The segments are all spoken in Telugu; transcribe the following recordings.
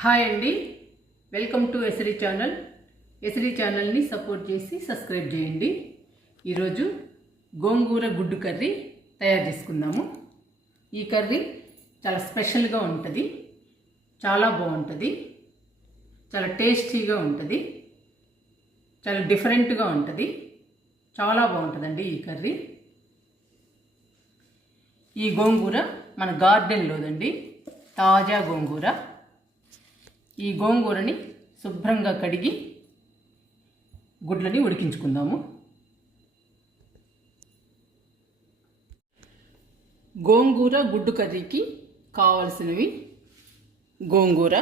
హాయ్ అండి. వెల్కమ్ టు ఎస్రీ ఛానల్. ఎస్రీ ఛానల్ని సపోర్ట్ చేసి సబ్స్క్రైబ్ చేయండి. ఈరోజు గోంగూర గుడ్డు కర్రీ తయారు చేసుకుందాము. ఈ కర్రీ చాలా స్పెషల్గా ఉంటుంది. చాలా బాగుంటుంది. చాలా టేస్టీగా ఉంటుంది. చాలా డిఫరెంట్గా ఉంటుంది. చాలా బాగుంటుందండి ఈ కర్రీ. ఈ గోంగూర మన గార్డెన్లోదండి. తాజా గోంగూర. ఈ గోంగూరని శుభ్రంగా కడిగి గుడ్లని ఉడికించుకుందాము. గోంగూర గుడ్డు కర్రీకి కావలసినవి గోంగూర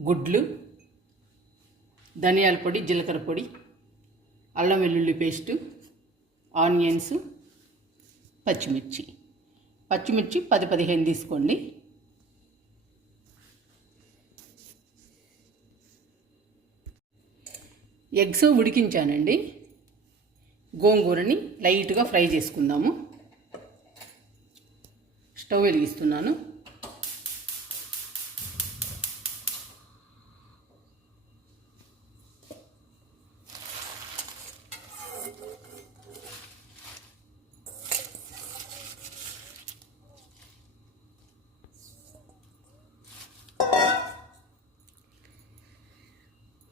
గుడ్లు ధనియాల పొడి జీలకర్ర పొడి అల్లం వెల్లుల్లి పేస్టు ఆనియన్స్ పచ్చిమిర్చి. పచ్చిమిర్చి పది పదిహేను తీసుకోండి. ఎగ్స్ ఉడికించానండి. గోంగూరని లైట్గా ఫ్రై చేసుకుందాము. స్టవ్ వెలిగిస్తున్నాను.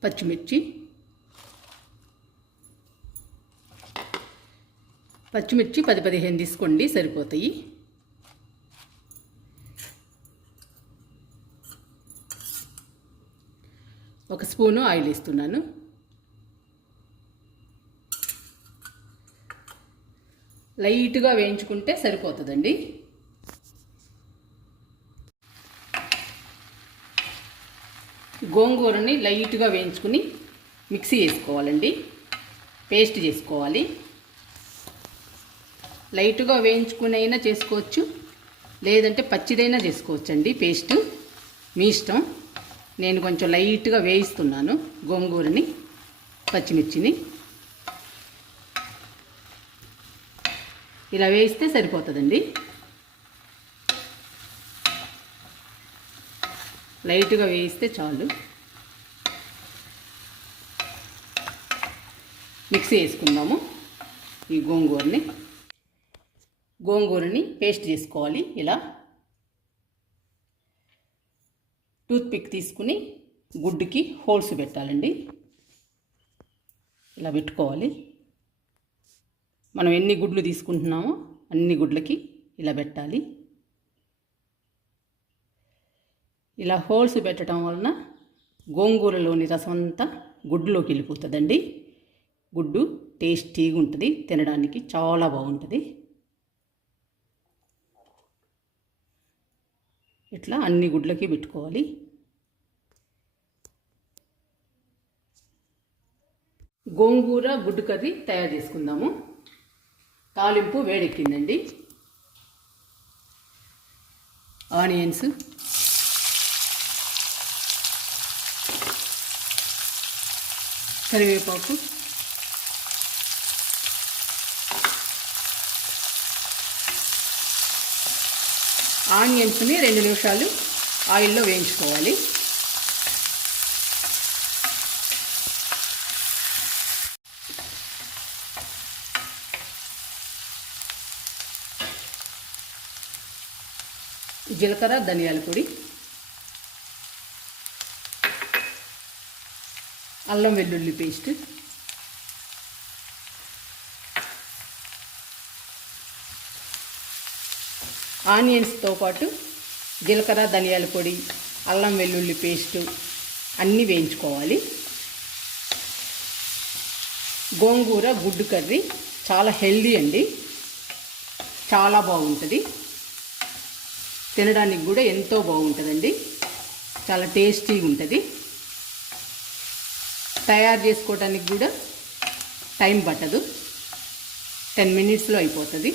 పచ్చిమిర్చి పచ్చిమిర్చి పది పదిహేను తీసుకోండి సరిపోతాయి. ఒక స్పూను ఆయిల్ ఇస్తున్నాను లైట్గా వేయించుకుంటే సరిపోతుందండి. గోంగూరని లైట్గా వేయించుకుని మిక్సీ వేసుకోవాలండి. పేస్ట్ చేసుకోవాలి. లైట్గా వేయించుకునైనా చేసుకోవచ్చు. లేదంటే పచ్చిదైనా చేసుకోవచ్చు అండి పేస్ట్ మీ ఇష్టం. నేను కొంచెం లైట్గా వేయిస్తున్నాను గోంగూరని పచ్చిమిర్చిని. ఇలా వేయిస్తే సరిపోతుందండి. లైట్గా వేయిస్తే చాలు. మిక్సీ వేసుకుందాము ఈ గోంగూరని. గోంగూరని పేస్ట్ చేసుకోవాలి ఇలా. టూత్పిక్ తీసుకుని గుడ్డుకి హోల్స్ పెట్టాలండి. ఇలా పెట్టుకోవాలి. మనం ఎన్ని గుడ్లు తీసుకుంటున్నామో అన్ని గుడ్లకి ఇలా పెట్టాలి. ఇలా హోల్స్ పెట్టడం వలన గోంగూరలోని రసం అంతా గుడ్డులోకి వెళ్ళిపోతుందండి. గుడ్డు టేస్టీగా ఉంటుంది తినడానికి చాలా బాగుంటుంది. ఇట్లా అన్ని గుడ్లకి పెట్టుకోవాలి. గోంగూర గుడ్డు కర్రీ తయారు చేసుకుందాము. తాలింపు వేడెక్కిందండి. ఆనియన్స్. కరివేపాకు. ఆనియన్స్ని రెండు నిమిషాలు ఆయిల్లో వేయించుకోవాలి. జీలకర్ర ధనియాల పొడి. అల్లం వెల్లుల్లి పేస్ట్. ఆనియన్స్తో పాటు జీలకర్ర ధనియాల పొడి అల్లం వెల్లుల్లి పేస్టు అన్నీ వేయించుకోవాలి. గోంగూర గుడ్డు కర్రీ చాలా హెల్దీ అండి. చాలా బాగుంటుంది. తినడానికి కూడా ఎంతో బాగుంటుందండి. చాలా టేస్టీగా ఉంటుంది. తయారు చేసుకోవడానికి కూడా టైం పట్టదు. టెన్ మినిట్స్లో అయిపోతుంది.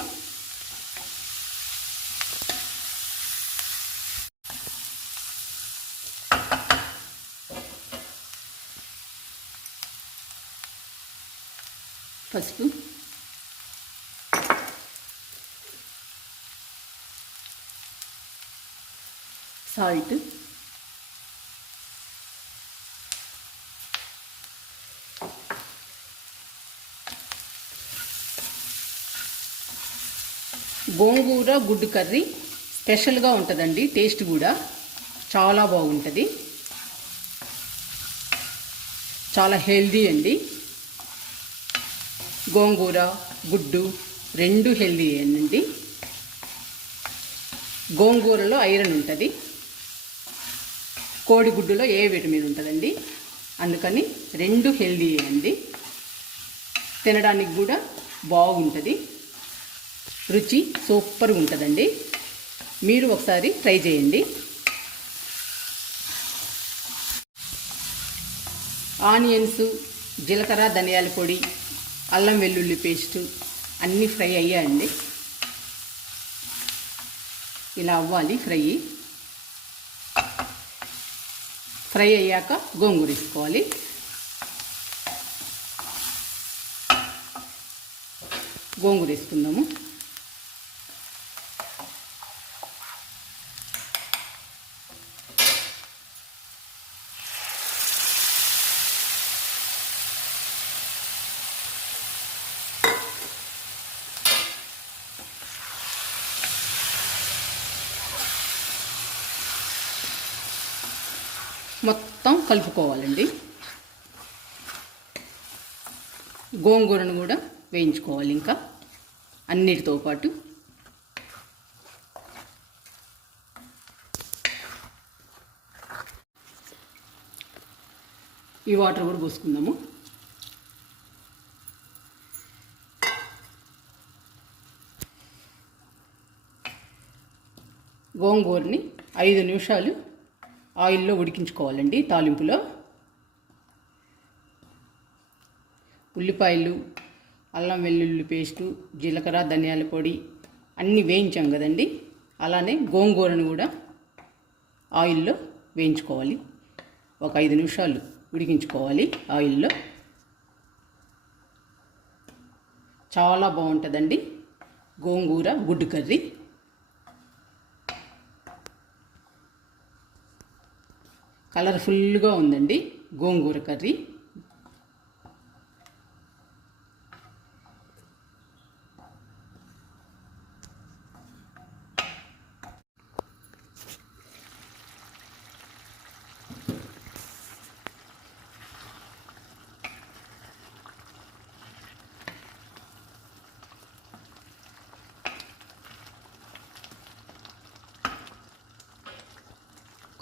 పసుపు. సాల్ట్. గోంగూర గుడ్డు కర్రీ స్పెషల్గా ఉంటుందండి టేస్ట్ కూడా చాలా బాగుంటుంది. చాలా హెల్దీ అండి. గోంగూర గుడ్డు రెండు హెల్దీ అండి. గోంగూరలో ఐరన్ ఉంటుంది. కోడిగుడ్డులో ఏ విటమిన్ ఉంటుందండి? అందుకని రెండు హెల్దీ అండి. తినడానికి కూడా బాగుంటుంది. రుచి సూపర్గా ఉంటుందండి. మీరు ఒకసారి ట్రై చేయండి. ఆనియన్స్ జీలకర్ర ధనియాల పొడి అల్లం వెల్లుల్లి పేస్టు అన్నీ ఫ్రై అయ్యాయండి. ఇలా అవ్వాలి ఫ్రై. ఫ్రై అయ్యాక గోంగూర వేసుకోవాలి. గోంగూర వేసుకుందాము. మొత్తం కలుపుకోవాలండి. గోంగూరను కూడా వేయించుకోవాలి ఇంకా. అన్నిటితో పాటు. ఈ వాటర్ కూడా పోసుకుందాము. గోంగూరని ఐదు నిమిషాలు ఆయిల్లో ఉడికించుకోవాలండి తాలింపులో. ఉల్లిపాయలు అల్లం వెల్లుల్లి పేస్టు జీలకర్ర ధనియాల పొడి అన్నీ వేయించాం కదండి. అలానే గోంగూరను కూడా ఆయిల్లో వేయించుకోవాలి. ఒక ఐదు నిమిషాలు ఉడికించుకోవాలి ఆయిల్లో. చాలా బాగుంటుందండి గోంగూర గుడ్డు కర్రీ. కలర్ఫుల్గా ఉందండి గోంగూర కర్రీ.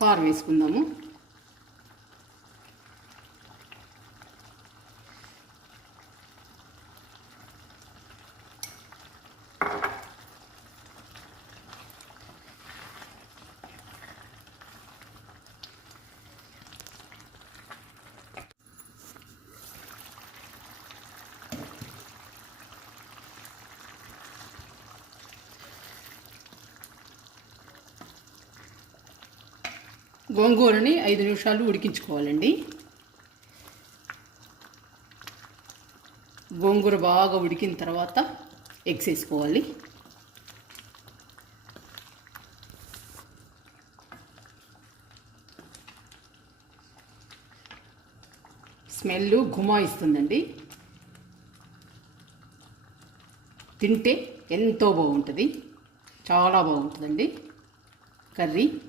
కారం వేసుకుందాము. గోంగూరని ఐదు నిమిషాలు ఉడికించుకోవాలండి. గోంగూర బాగా ఉడికిన తర్వాత ఎగ్స్ వేసుకోవాలి. స్మెల్ గుమాయిస్తుందండి తింటే ఎంతో బాగుంటుంది. చాలా బాగుంటుందండి. కర్రీ.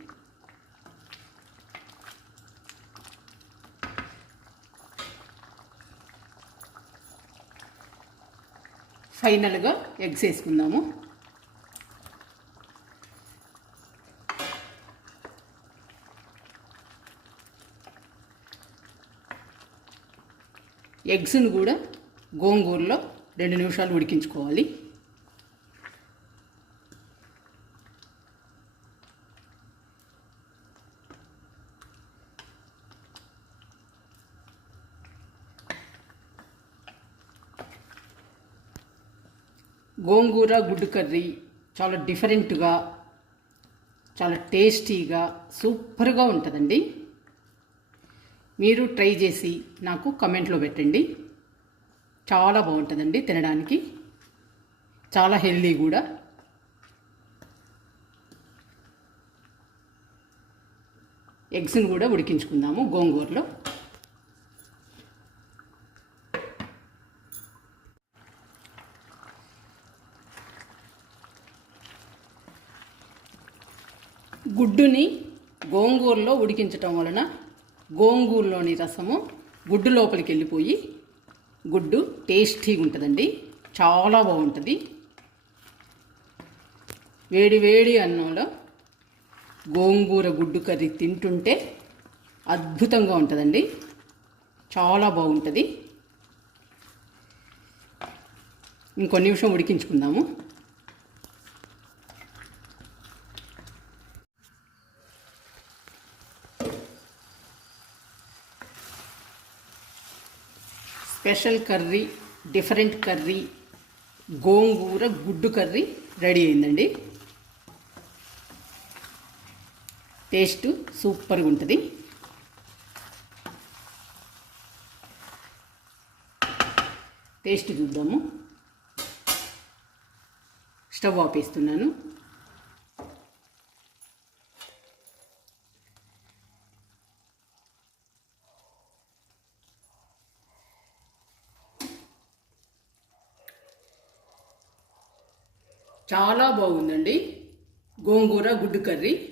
ఫైనల్గా ఎగ్స్ వేసుకుందాము. ఎగ్స్ను కూడా గోంగూరలో రెండు నిమిషాలు ఉడికించుకోవాలి. గోంగూర గుడ్డు కర్రీ చాలా డిఫరెంట్గా చాలా టేస్టీగా సూపర్గా ఉంటుందండి. మీరు ట్రై చేసి నాకు కమెంట్లో పెట్టండి. చాలా బాగుంటుందండి తినడానికి. చాలా హెల్దీ కూడా. ఎగ్స్ని కూడా ఉడికించుకుందాము గోంగూరలో. గుడ్డుని గోంగూరలో ఉడికించటం వలన గోంగూరలోని రసము గుడ్డు లోపలికి వెళ్ళిపోయి గుడ్డు టేస్టీగా ఉంటుందండి. చాలా బాగుంటుంది. వేడి వేడి అన్నంలో గోంగూర గుడ్డు కర్రీ తింటుంటే అద్భుతంగా ఉంటుందండి. చాలా బాగుంటుంది. ఇంకో నిమిషం ఉడికించుకుందాము. Special curry different curry gongura గుడ్డు కర్రీ రెడీ అయిందండి. టేస్ట్ సూపర్గా ఉంటుంది. టేస్ట్ చూద్దాము. స్టవ్ ఆపేస్తున్నాను. చాలా బాగుందండి. గోంగూర గుడ్డు కర్రీ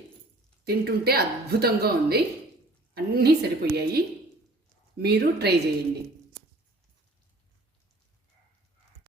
తింటుంటే అద్భుతంగా ఉంది. అన్నీ సరిపోయాయి. మీరు ట్రై చేయండి.